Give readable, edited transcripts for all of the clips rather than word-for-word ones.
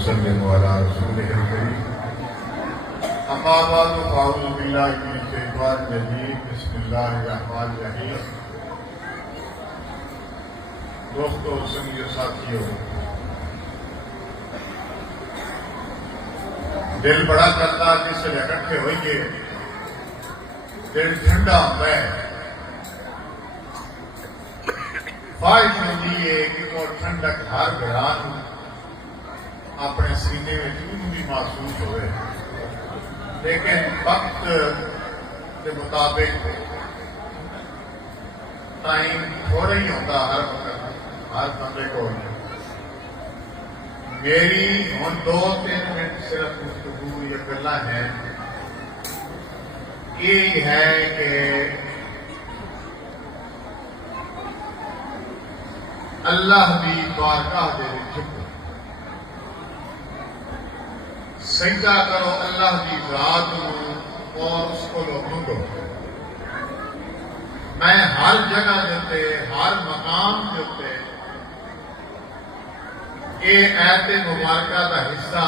وسلم على رسوله الكريم اما بعد فاعوذ بالله من الشيطان الرجيم بسم الله الرحمن الرحيم دوستو سنگیو ساتھیو دل بڑا کرتا جس سے اکٹھے ہوئیے دل ٹھنڈا ہوتا ہے خواہش ہوتی ہے کہ وہ ٹھنڈک ہر گھران اپنے سینے میں جون بھی محسوس ہوئے لیکن وقت کے مطابق ٹائم تھوڑا ہی ہوتا ہر بندے کو میری ہوں 2-3 منٹ صرف گفتگو یہ کرنا ہے یہ ہے کہ اللہ بھی بارگاہ دے چکو سجدہ کرو اللہ کی ذات اور اس کو ڈھونڈو میں ہر جگہ دیتے ہر مقام دیتے یہ ایت مبارکہ کا حصہ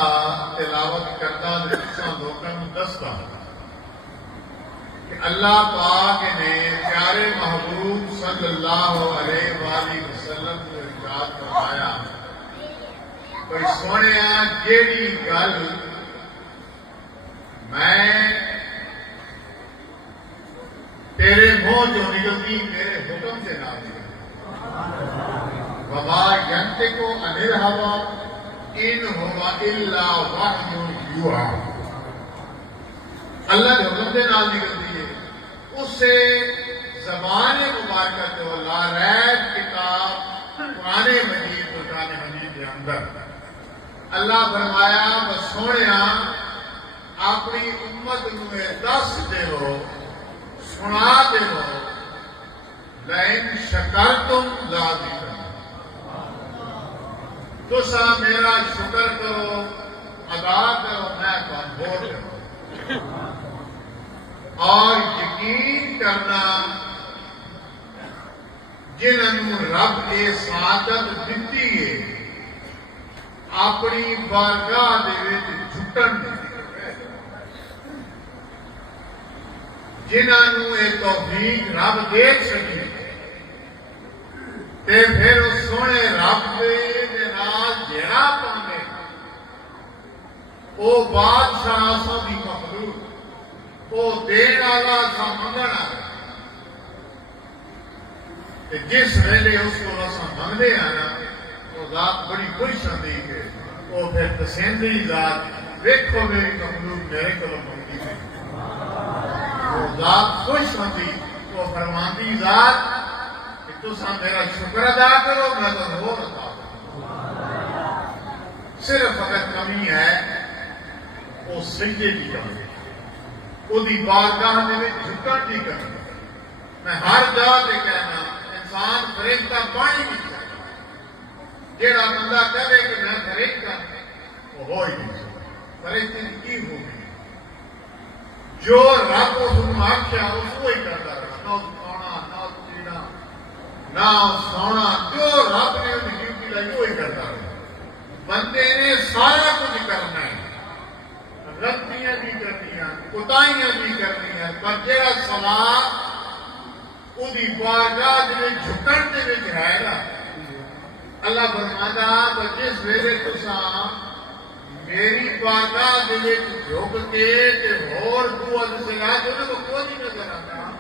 تلاوت کرتا لوگوں دستا کہ اللہ پاک نے پیارے محبوب صلی اللہ علیہ وآلہ وسلم کو ارشاد فرمایا کوئی سونے جیڑی گل میں تیرے منہ جو نکلتی میرے حکم سے نہ نکلتی وما ينطق عن الهوى ان هو الا وحی یوحی اللہ کے حکم سے نال نکلتی ہے اس سے زبان مبارکہ تو لا ریب کتاب قرآن مجید قرآن مجید کے اندر اللہ فرمایا بس سونے اپنی امت میں دس دے ہو سنا دے ہو لئن شکرتم لازیدنکم تو سا میرا شکر کرو ادا کرو میں بہت کروں اور یقین کرنا جنہوں رب نے سعادت دیتی ہے اپنی بارگاہ دے وچ جھکن جنہوں یہ توفیق رب دے سکی تے پھر اس سونے رب دے نال جڑا پاوے او بادشاہ سا دی مخلوق وہ دین والا سا منگن والا جس ویلے اس کو اصا منگتے ہیں نا وہ ذات بڑی خوش ہوتی ہے وہ پھر پسندی ذات دیکھو میری مخلوق میرے کو منگتی ہے وہ ذات خوش ہوتی وہ فرماندی ذات کہ تسا میرا شکر ادا کرو میں تو ہو ادا کروں صرف اگر کمی ہے وہ سجدے کی کمی وہی بارگاہ میں جھکن کی کرنا میں ہر جگہ سے کہنا انسان فرشتہ بن ہی نہیں سکتا جہاں بندہ کہے کہ میں فرشتہ وہ ہو ہی نہیں سکتا فرشتے کی ہوگی جو رب اس آخیا اس کو ہی کرتا رہا نہ کھانا نہ پینا نہ سونا جو رب نے اس ڈیوٹی لائی وہی کرتا رہا بندے نے سارا کچھ کرنا ہے غلطیاں بھی کرنی کوتاہیاں بھی کرنی پر جہاں صلاح وہی بارگاہ دے جھکن دے وچ ہے نا اللہ فرماتا جس ویلے تساں میری بارگاہ دے وچ جھک کے تے ہور دعا سگا جو کو کوئی نہیں نظر آتا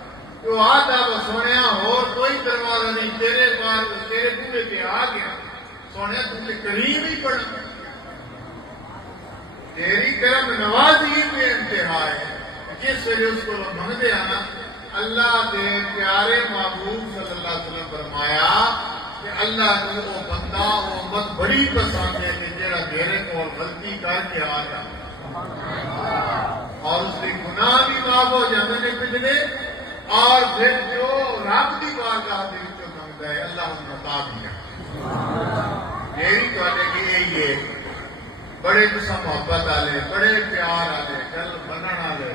تو آدھا سونے ہور کوئی دروازہ نہیں تیرے بار تیرے بوڑھے پہ آ گیا سونے تم کے قریب ہی پڑا تیری کرم نوازی میں انتہا ہے جس ویلے اس کو منگتے ہیں اللہ دے پیارے محبوب صلی اللہ علیہ وسلم فرمایا کہ اللہ کو وہ بندہ وہ امت بڑی پسند ہے کہ جڑا میرے کو غلطی کر کے آ جائے اور اس کے گناہ بھی معاف ہو جاتے ہیں پچھلے اور پھر جو رب کی بارگاہ دے وچوں منگتا ہے اللہ اس بتا دیا میری تھوڑے کی یہی ہے بڑے تسا محبت والے بڑے پیار والے گل منن والے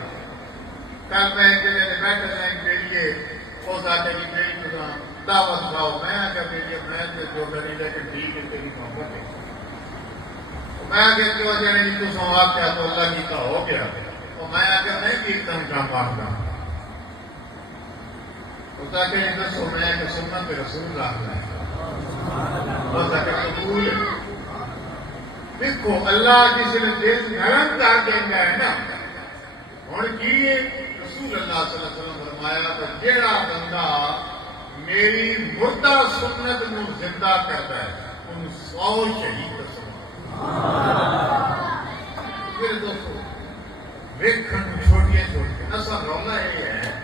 کل میں بیٹھے ہیں بیٹھیے اس آتے کی میری تسا دعوت کھاؤ میں کیا بیٹھیے میں جو کری لیکن ٹھیک ہے تیری محبت ہے میں آگے کیوں جانے جی تو سواب کیا تو اللہ کی کا ہو گیا تو میں آگے نہیں کیرتن کا مانگا ہوتا کہ نہیں دسو میں کہ سنت رسول رکھنا ہے ہوتا کہ قبول ہے دیکھو اللہ جس نے دل نرم کر دینا ہے نا ہوں کی رسول اللہ صلی اللہ علیہ وسلم فرمایا تو جیڑا بندہ میری مردہ سنت نو زندہ کرتا ہے ان 100 شہید پھر دوستو ویکھن چھوٹیاں چھوٹیاں اصا رولا یہ ہے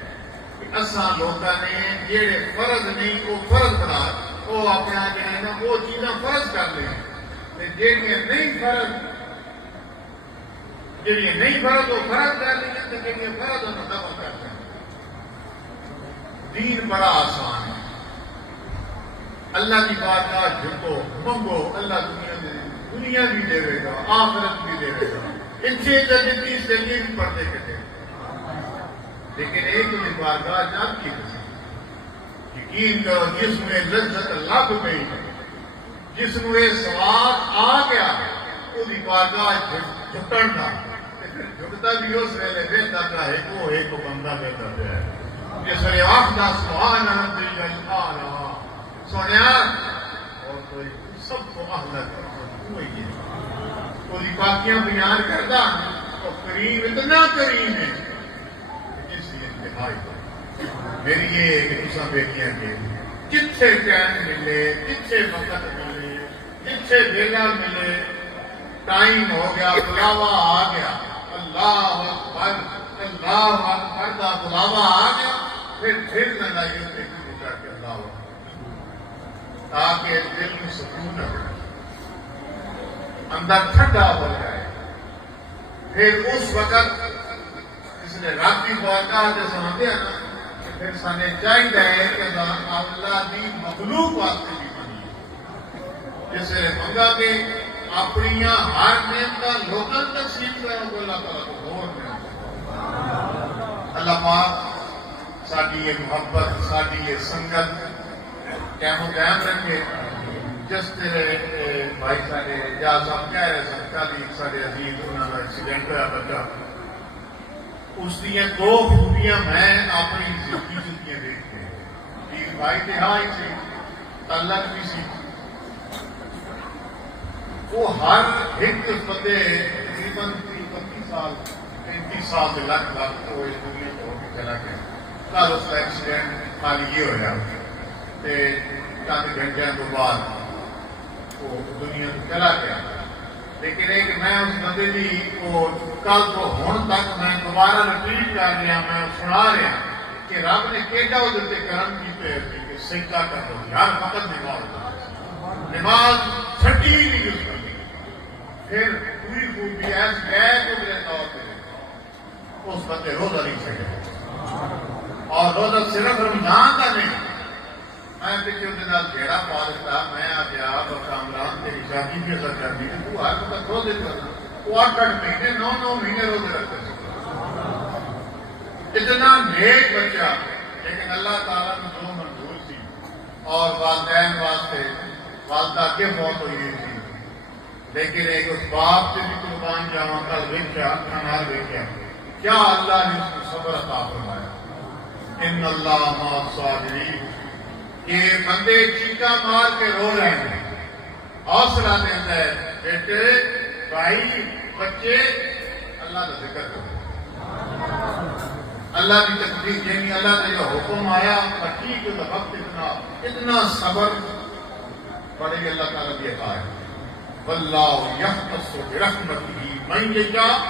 کہ اصا لوگوں نے جیڑے فرض نہیں وہ فرض بنا وہ اپنا جو ہے نا وہ چیزاں فرض کر لیں جیڑیاں نہیں فرض جیڑیاں نہیں فرض وہ فرض کر لیں تو جیڑیاں فرض انہوں دفع کر دیں دین بڑا آسان ہے اللہ کی بات کا جھکو منگو اللہ دنیا بھی دے گا آخرت بھی دے گا اتنے زندگی سے یہ بھی پڑھتے کہتے لیکن ایک بارگاہ جان کی یقین کرو جس میں لذت لب گئی جس میں یہ سواد آ گیا وہ بارگاہ جھکن نہ جھکتا بھی اس ویلے بہتا ہے وہ ایک بندہ بہتا ہے جس نے آخلا سبحان ربی الاعلی سنیا اور کوئی سب کو اہل کوئی باقیاں بیان کرتا تو کریم اتنا کریم ہے جس کی انتہائی میری یہ کہ تساں بیٹیاں کے جتھے چین ملے جتھے وقت ملے جتھے ویلا ملے ٹائم ہو گیا بلاوا آ گیا اللہ اکبر کا بلاوا آ گیا پھر لگائی اتنے کی کر کے اللہ اکبر تاکہ دل میں سکون رہے اندر ٹھنڈا ہو جائے پھر اس وقت اس نے راتی بارگاہ جیسا آتے ہیں نا پھر سانے چاہیے کہ اللہ کی مخلوق واسطے بھی بنی جس نے منگا کہ اپنی ہر نعمت لوگوں تقسیم کرو تو اللہ تعالیٰ کو اور اللہ پاک ساری یہ محبت ساری یہ سنگت قائم رکھے جس طرح بھائی سارے جا صاحب کہہ رہے سن کل سارے عزیز انہوں کا ایکسیڈنٹ ہوا بچہ اس دیا 2 خوبیاں میں اپنی زندگی دیکھتے ہیں بھائی کے ہاں ہی سی تعلق بھی سی وہ ہر ایک بندے تقریباً 35 سال 35 سال سے لگ وہ اس دنیا کو ہو کے چلا گیا کل اس کا ایکسیڈنٹ خالی یہ ہو جائے چند گھنٹے تو بعد وہ دنیا کو چلا گیا لیکن ایک میں اس بندے کی وہ کل تو ہوں تک میں دوبارہ رپیٹ کر رہا میں سنا رہا کہ رب نے کیڈا وہ کرم کیتے کہ سجدہ کر دو یار فقط نماز چھٹی ہی نہیں اس بندے پھر پوری خوبی ایس گئے گزرے طور پہ اس بندے روزہ نہیں سکے اور روزہ صرف رمضان کا نہیں میں پیچھے اس گھیڑا پا دیتا میں آ گیا کامران تیری شادی بھی اثر کر دی تو ہر وقت رو دیتا وہ 8-8 مہینے 9-9 مہینے روزے رکھتے اتنا نیک بچہ لیکن اللہ تعالیٰ نے جو منظور سی اور والدین واسطے والدہ کے موت ہوئی تھی لیکن ایک اس باپ سے بھی قربان جاواں کل ویکھیا کھنال ویکھیا کیا اللہ نے اس کو صبر عطا فرمایا ان اللہ مع الصابرین کہ بندے چیخا مار کے رو رہے ہیں حوصلہ دیتا ہے بیٹے بھائی بچے اللہ کا ذکر کرو اللہ کی تکلیف یعنی اللہ کا جو حکم آیا ٹھیک ہے وقت اتنا صبر پڑے گی اللہ تعالیٰ کی عطا ہے واللہ یختص برحمتہ من یشاء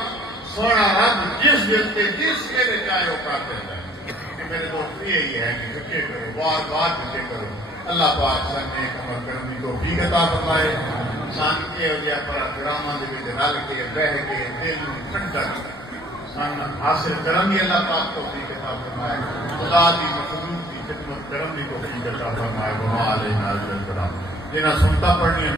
سونا رب جس دل سے جس کے چاہے وہ کر دیتا ہے میرے دوست یہی ہے کہ ذکر کرو بار بار ذکر کرو اللہ پاک سن نے عمل کرنے کو بھی عطا فرمائے سان کے ہو گیا پر گراماں دے وچ رل کے بہ کے دل ٹھنڈا سن حاصل کرن دی اللہ پاک کو بھی عطا فرمائے خدا دی مخلوق کی خدمت کرن دی کو بھی عطا فرمائے وہ علینا السلام جنہاں سنتا پڑھنی